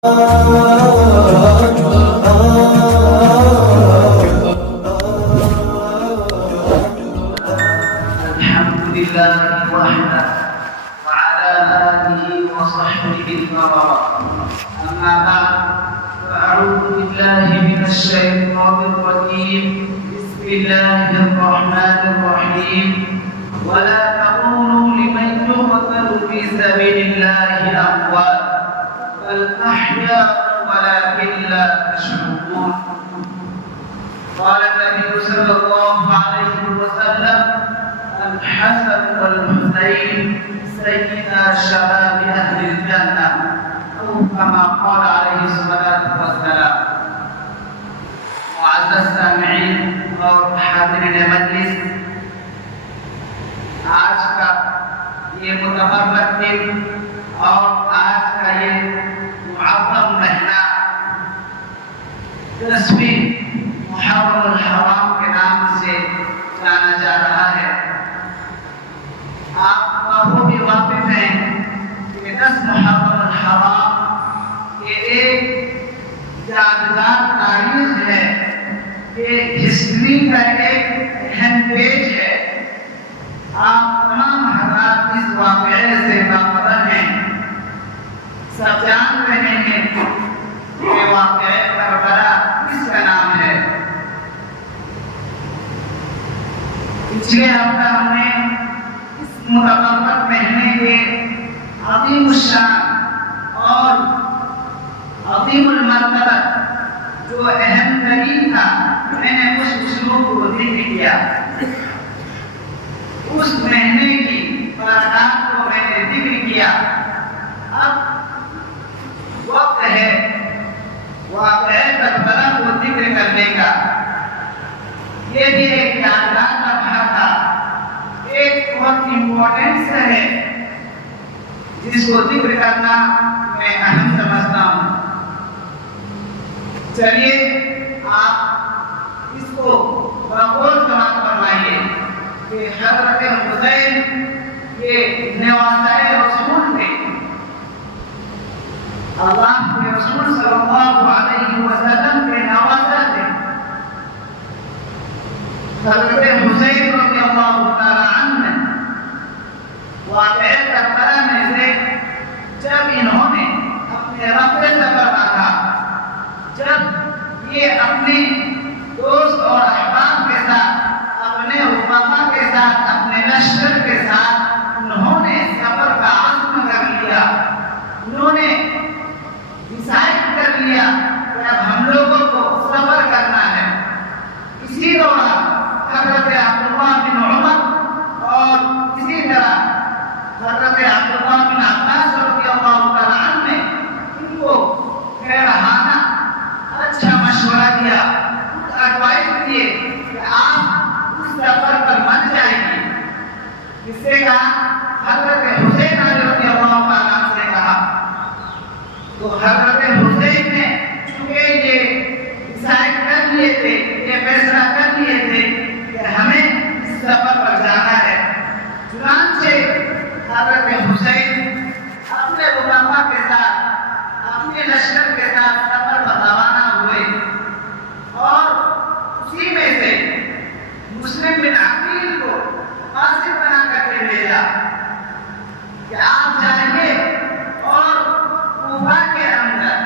لله وحده وعلى آله وصحبه الكرام. أما بعد فأعوذ بالله من الشيطان الرجيم. بسم الله الرحمن الرحيم. ولا تقولوا لمن يقتل في سبيل الله أموات بل أحياء ولكن لا تشعرون. قال النبي صلى الله عليه وسلم: الحسن والحسين سيدا شباب أهل الجنة، أو كما قال عليه الصلاة والسلام. معزز سامعین اور حاضرین مجلس، آج کا یہ متبرک دن اور آج کا یہ معظم مہینہ 10ویں محرم الحرام کے نام سے جانا جا رہا ہے. آپ وہ بھی واقف ہیں کہ 10 محرم الحرام یہ ایک یادگار تاریخ ہے، یہ ہسٹری کا ایک اہم پیج ہے. آپ تمام حضرات اس واقعے سے باخبر ہیں، سب جان رہے ہیں کہ واقعہ کربلا کس کا نام ہے. پچھلے ہفتہ ہم نے متبرک مہینے کے عظیم الشان اور عظیم المرتبہ جو اہم ترین تھا، میں نے اس اسلوب کو ذکر کیا. اس مہینے کی برکات کو میں نے ذکر کیا. اب وقت ہے واقعہ کربلا کو ذکر کرنے کا. یہ بھی ایک یادگار لمحہ تھا، ایک بہت امپورٹنٹ ہے جس کو ذکر کرنا میں اہم سمجھتا ہوں. چلیے آپ اس کو بغور سماعت فرمائیے کہ حضرت حسین یہ نواسۂ رسول تھے. اللہ کے رسول صلی اللہ علیہ وسلم کے نواسہ تھے. حضرت حسین رضی اللہ تعالی عنہ واقعہ کربلا میں سے جب انہوں نے اپنے رفع سفر آتا، جب یہ اپنے دوست اور احباب کے ساتھ، اپنے رفقا کے ساتھ، اپنے لشکر کے ساتھ انہوں نے سفر کا عزم کر لیا. انہوں نے ڈیسائیڈ کر لیا کہ اب ہم لوگوں کو سفر کرنا ہے. اسی دوران حضرت عبداللہ بن عمر اور اسی طرح حضرت عبداللہ بن عباس رضی اللہ تعالی عنہ نے ان کو خیرخواہ اچھا مشورہ دیا، ایڈوائز دیے کہ آپ اس سفر پر مت جائیے. اس سے کہا حضرت حسین رضی اللہ تعالی عنہ سے کہا. تو حضرت حسین نے چونکہ یہ ڈیسائیڈ کر لیے تھے، یہ فیصلہ کر لیے تھے کہ ہمیں اس سفر پر جانا ہے، چنانچہ حضرت حسین اپنے علماء کے ساتھ، اپنے لشکر کے ساتھ سفر پر روانہ ہوئے. اور اسی میں سے مسلم بن عقیل کو قاصد بنا کر کے بھیجا کہ آپ جائیے اور کوفہ کے اندر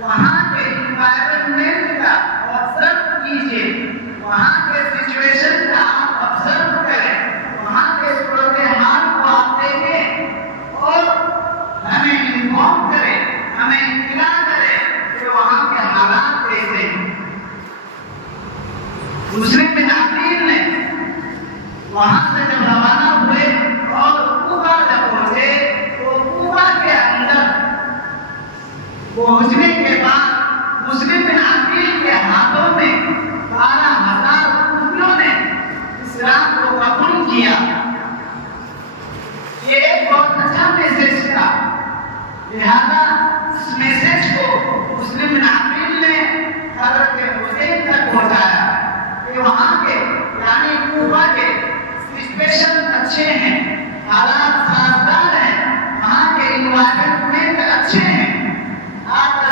وہاں کے انوائرمنٹ کا آبزرو کیجیے، وہاں کے سچویشن کا آپ آبزرو کریں، وہاں کے صورتحال کو آپ دیکھیں اور ہمیں انفارم کریں، ہمیں اطلاع کریں کہ وہاں کے حالات کیسے ہیں. مسلم بن عقیل نے وہاں سے جب روانہ ہوئے اور کوفہ جب پہنچے تو کوفہ کے اندر پہنچنے کے بعد مسلم بن عقیل کے ہاتھوں میں 12,000 کوفیوں نے اسلام کو قبول کیا. یہ ایک بہت اچھا میسج تھا. لہذا اس میسج کو مسلم بن عقیل نے حضرت حسین تک پہنچایا کہ وہاں کے یعنی کوفہ کے سچویشن اچھے ہیں، حالات سازگار ہیں، وہاں کے انوائرمنٹ اچھے ہیں. آپ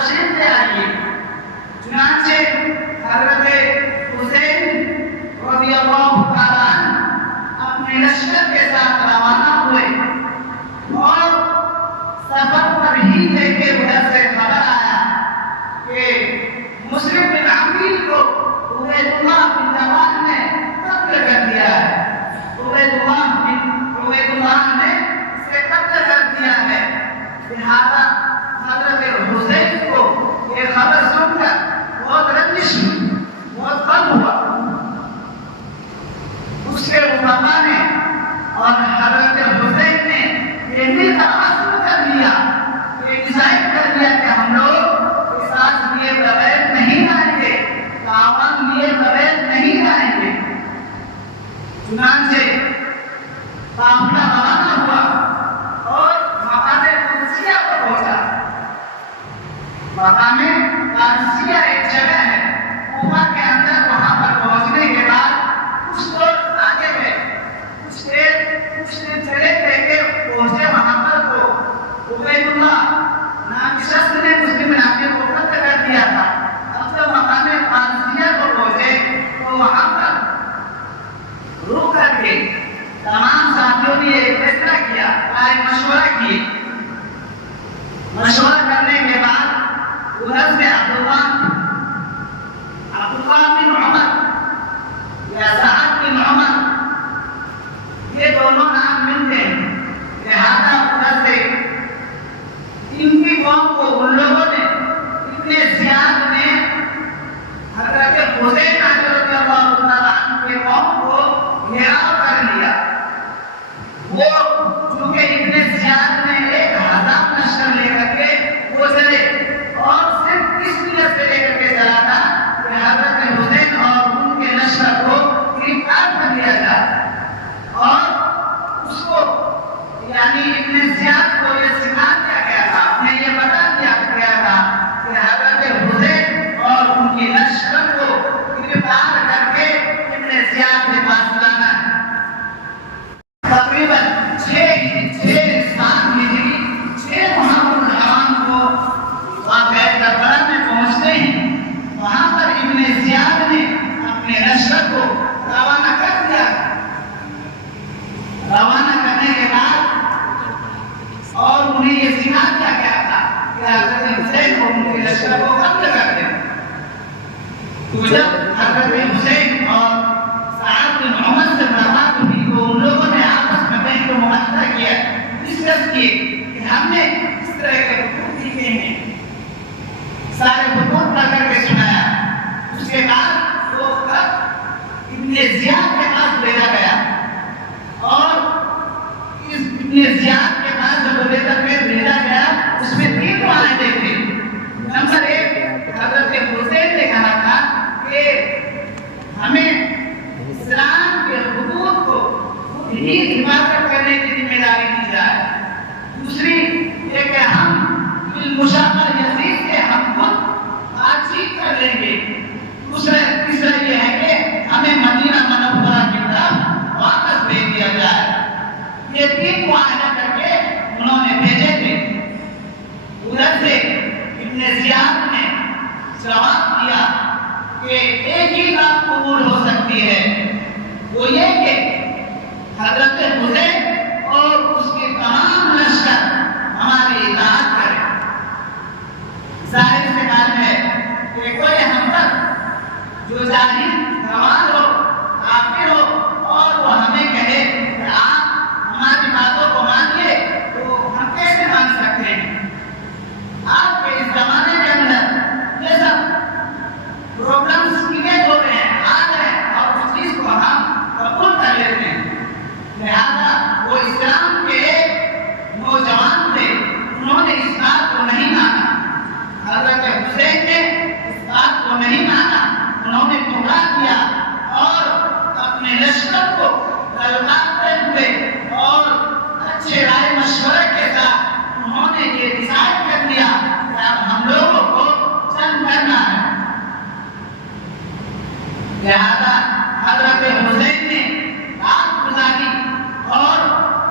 مقام قادسیہ ایک جگہ ہے کوفہ کے اندر، وہاں پر پہنچنے کے بعد کچھ لوگ آگے گئے، کچھ دیر چلے کہ پہنچے وہاں پر تو عبید اللہ نام کے شخص نے مسلم علاقے کو فتح کر دیا تھا۔ اب جب مقام قادسیہ کو پہنچے تو وہاں پر رک کر کے تمام ساتھیوں نے ایک فیصلہ کیا، مشورہ کیے۔ مشورہ کرنے کے بعد ادھر سے عبداللہ بن عمر یا سعد بن عمر، یہ دونوں نام ملتے ہیں، لہذا ادھر سے ان کی قوم کو ان لوگوں نے اتنے زیادہ نے حضرت حسین رضی اللہ تعالیٰ عنہ کے قوم کو گھیراؤ کر لیا۔ وہ چونکہ اتنے زیادہ نے 1000 لشکر لے کر کے وہ چلے، اور صرف اس لیے سے لے کر کے چلا تھا کہ حضرت حسین اور ان کے لشکر کو گرفتار کر لیا جائے، اور اس کو یعنی اتنے زیادہ کو یہ سکھا دیا گیا تھا، انہیں یہ بتا دیا گیا تھا کہ حضرت حسین اور ان کی لشکر کو گرفتار کر کے اتنے زیادہ کے پاس لانا ہے۔ تقریباً 6 محرم الحرام کو واقعہ کربلا میں پہنچتے ہیں، وہاں پر ابن زیاد نے اپنے لشکر کو روانہ کر دیا۔ روانہ کرنے کے بعد اور انہیں یہ سکھا دیا گیا تھا کہ حضرت حسین کو ان کے لشکر کو قتل کر دیں۔ تو جب حضرت حسین اور سعد بن عمر سے ملاقات ہوئی تو ان لوگوں نے آپس میں بیٹھ کر مباحثہ کیا، ڈسکس کیے کہ ہم نے اس طرح کے خطوط لکھے ہیں، سارے خطوط پڑھ کر کے سنایا۔ اس کے بعد وہ خط ابن زیاد کے پاس بھیجا گیا، اور اس ابن زیاد کے پاس جب لے کر کے بھیجا گیا اس میں 3 معاہدے تھے۔ نمبر 1 حضرت حسین نے کہا تھا کہ ہمیں اسلام کے حدود کو خود ہی حفاظت کرنے کی ذمہ داری دی جائے۔ دوسری یہ کہ ہم بالمشاور یزید سے ہم خود بات چیت کر لیں گے۔ تیسرا یہ ہے کہ ہمیں مدینہ منورہ کی طرف واپس بھیج دیا جائے۔ یہ 3 معاہدے کر کے انہوں نے بھیجے تھے۔ ادھر سے ابن زیاد نے جواب دیا کہ ایک ہی بات قبول ہو سکتی ہے، وہ یہ کہ حضرت حسین اور اس کے تمام لشکر ہماری اطاعت کریں۔ ظاہر سی بات ہے کہ کوئی ہم پر جو جاہل گوار ہو، کافر ہو، اور وہ ہمیں کہے کہ آپ ہماری باتوں کو مانیے تو ہم کیسے مان سکتے ہیں؟ آپ کے اس زمانے کے اندر یہ سب پروگرامز کریٹ ہو رہے ہیں، آ رہے ہیں، اور اس چیز کو ہم قبول کر لیتے ہیں۔ لہذا وہ اسلام کے نوجوان تھے، انہوں نے اس بات کو نہیں مانا۔ حضرت حسین نے اس بات کو نہیں مانا، انہوں نے دھوکہ دیا اور اپنے لشکر کو للکارتے ہوئے اور اچھے رائے مشورے کے ساتھ انہوں نے یہ ڈیسائیڈ کر دیا کہ اب ہم لوگوں کو جنگ کرنا ہے۔ لہذا حضرت حسین نے رات گزاری، اور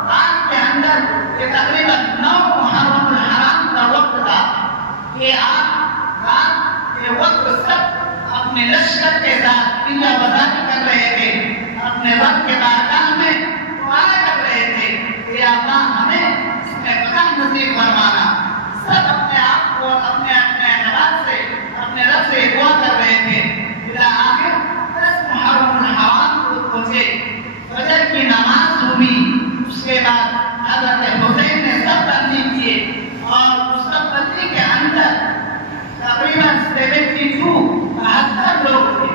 رات کے اندر یہ تقریباً 9 محرم الحرام کا وقت تھا کہ آپ رات کے وقت سب اپنے لشکر کے ساتھ پنجہ بازاری کر رہے تھے، اپنے رب کے بارگاہ میں دعا کر رہے تھے کہ اللہ ہمیں اس میں فتح نصیب فرمانا۔ سب اپنے آپ کو اپنے اعتبار سے اپنے رب سے دعا کر رہے تھے۔ بلا آخر 10 محرم الحرام کو پہنچے، فجر کی نماز ہوئی، اس کے بعد حضرت حسین نے سب بندی کیے، اور اس سب بندی کے اندر تقریباً 72 لوگ تھے۔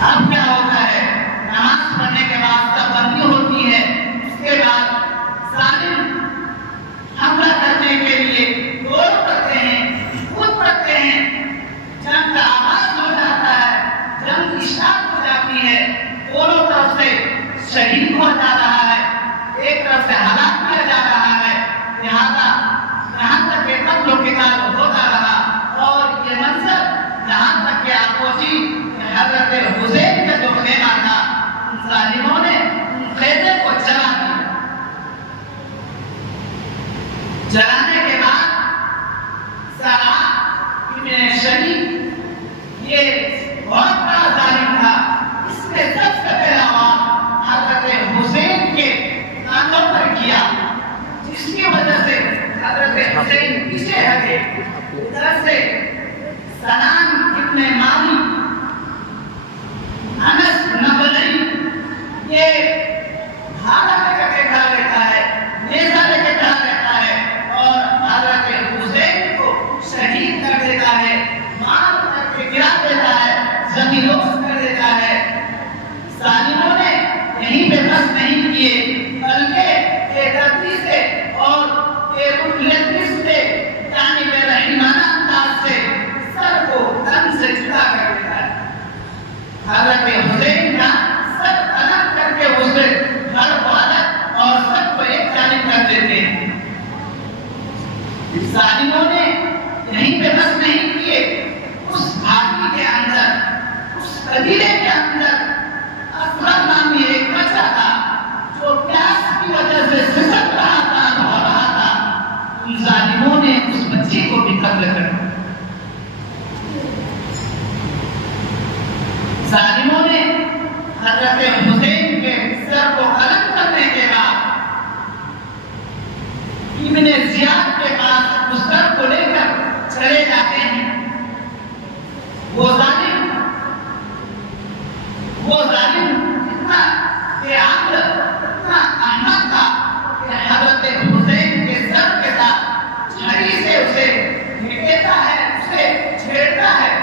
اب کیا ہوتا ہے، نماز پڑھنے کے بعد سب بندی ہوتی ہے، اس کے بعد ظالم و قتال ہوتا رہا، اور یہ منظر جہاں تک کہ آپ پہنچی کہ حضرت حسین کا جو خیمہ تھا ان ظالموں نے ان خیمے کو جلا دیا۔ جلانے کے بعد سراح ابن شریف یہ بہت بڑا ظالم تھا، اس نے سب سے پہلا وار حضرت حسین کے کانوں پر کیا، جس کی وجہ سے حضرت حسین پیچھے ہٹے۔ ادھر سے سنان ابن مالک، انس نبوی یہ بھالا لے کر کے کھڑا رہتا ہے، نیزہ لے کے کھڑا رہتا ہے اور حضرت حسین کو شہید کر دیتا ہے، مار کر کے گرا دیتا ہے، زمینوس کر دیتا ہے۔ ظالموں نے یہیں پہ بس نہیں کیے، بلکہ بے دردی سے اور بے رحمتی سے یعنی بے رحمانہ انداز سے سر کو تن سے جدا کر دیتا ہے۔ حضرت حسین کا سر الگ کر کے اسے گھر کو الگ اور سب کو ایک جانب کر دیتے ہیں۔ ظالموں نے یہیں پہ بس نہیں کیے، اس گھاٹی کے اندر، اس قبیلے کے اندر اصغر نامی ایک بچہ تھا جو پیاس کی وجہ سے سسک رہا تھا، رو رہا تھا۔ ان ظالموں نے اس بچے کو بھی قتل کر دیا۔ ظالموں نے حضرت حسین کے سر کو قلم کرنے کے بعد ابن زیاد کے پاس اس سر کو لے کر چلے جاتے ہیں۔ وہ ظالم اتنا بے عقل، اتنا احمق تھا کہ حضرت حسین کے سر کے ساتھ چھڑی سے اسے لپیٹتا ہے، اسے چھیڑتا ہے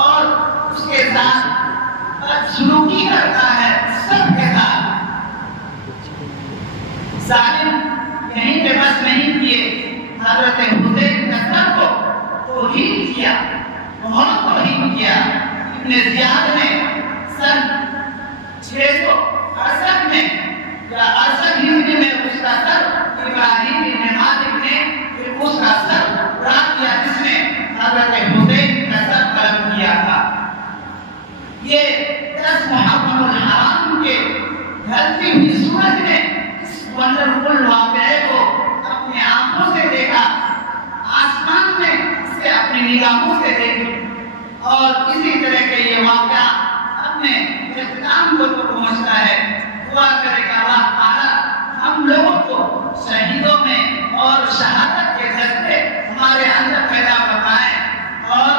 اور اس کے ساتھ بدسلوکی کرتا ہے سب کے ساتھ۔ ظالم یہیں پہ بس نہیں کیے، حضرت حسین کا سر کو توہین کیا، بہت توہین کیا۔ ابن زیاد نے سن 668 میں یا 68 ہجری میں اس کا سر ابراہیم بن مالک نے پھر اس کا سر اڑا دیا، جس نے حضرت حسین کا سر قلم کیا تھا۔ یہ 10 محرم الحرام کے ڈھلتی ہوئی سورج نے اس ونڈرفل واقعے کو اپنی آنکھوں سے دیکھا، آسمان میں اسے اپنی نگاہوں سے دیکھی، اور اسی طرح کے یہ واقعہ اپنے اختتام کو پہنچتا ہے۔ دعا کرے کہ اللہ تعالیٰ ہم لوگوں کو شہیدوں میں اور شہادت کے جذبے ہمارے اندر پیدا فرمائے، اور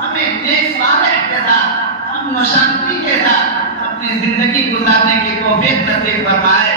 ہمیں نیک صالح کے ساتھ، امن و شانتی کے ساتھ اپنی زندگی گزارنے کی توفیق نصیب فرمائے۔